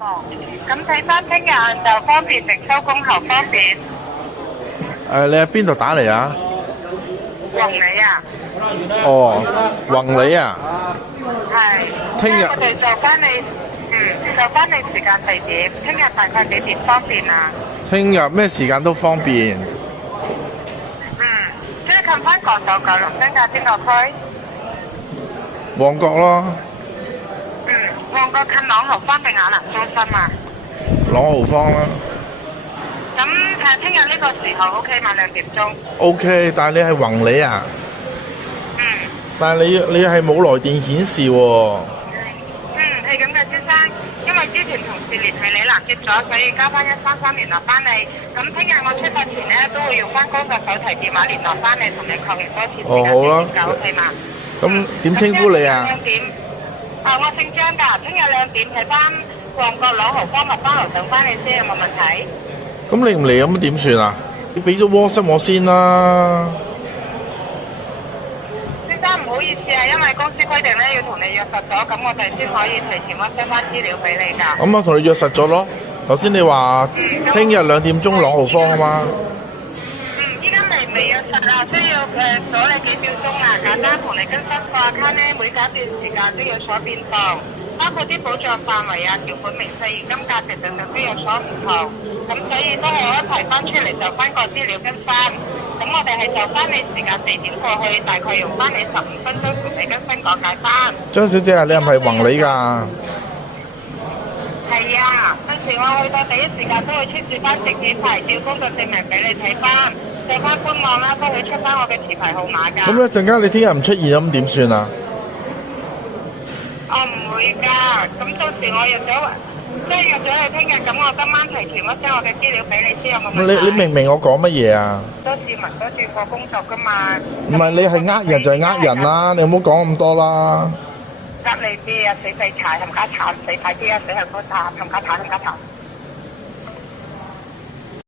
哦，咁睇翻聽日晏晝方便定收工後方便？你喺邊度打嚟啊？宏利啊，哦，宏利啊，係。聽日我哋就翻你，就翻你時間地點。聽日大概幾點方便啊？聽日咩時間都方便。即係近翻港島九龍新界邊個區？旺角咯，旺角近朗豪坊定雅南中心啊？朗豪坊啦。咁聽日呢個時候 OK 嘛？2點鐘。OK，但係你係宏利啊？但係你係冇來電顯示喎。係咁嘅，先生。因為之前同事聯繫你攔截咗，所以交翻133聯絡翻你。咁聽日我出發前呢，都會用翻嗰個手提電話聯絡翻你，同你確認多次時間好啦。就 OK 嘛？咁點稱呼你啊？2點。我姓張㗎。聽日2點喺翻旺角朗豪坊麥當勞等翻你先，有冇問題？咁你唔嚟咁點算啊？你俾咗 WhatsApp 我先啦。先生唔好意思啊，因為公司規定咧要同你約實咗，咁我哋先可以提前 WhatsApp 翻資料俾你㗎。咁我同你約實咗咯。頭先你話聽日2點鐘朗豪坊啊嘛。依家未約實啊，需要鎖你幾秒鐘啊，簡單同你更新個 account 咧，每隔一段時間都要鎖變動，包括啲保障範圍啊、條款明細、現金價值等等都有鎖唔同，咁所以都係我一提翻出嚟就翻個資料更新。咁我哋係就翻你時間地點過去，大概用翻你15分鐘同你更新講解翻。張小姐啊，你係咪宏利㗎？係啊，到時我去到第一時間都會出示翻證件牌照、工作證明俾你睇翻，上翻官網啦，都會出翻我嘅持牌號碼㗎。咁一陣間你聽日唔出現咁點算啊？我唔會㗎，咁到時我約咗，即係約咗你聽日，咁我今晚提前將我嘅資料俾你先，有冇問題？你明唔明我講乜嘢啊？多市民都轉過工作㗎嘛。唔係你係呃人就係呃人啦，你唔好講咁多啦。得你啲啊，死廢柴冚家鏟，死快啲啊，死香港鏟冚家鏟冚家鏟。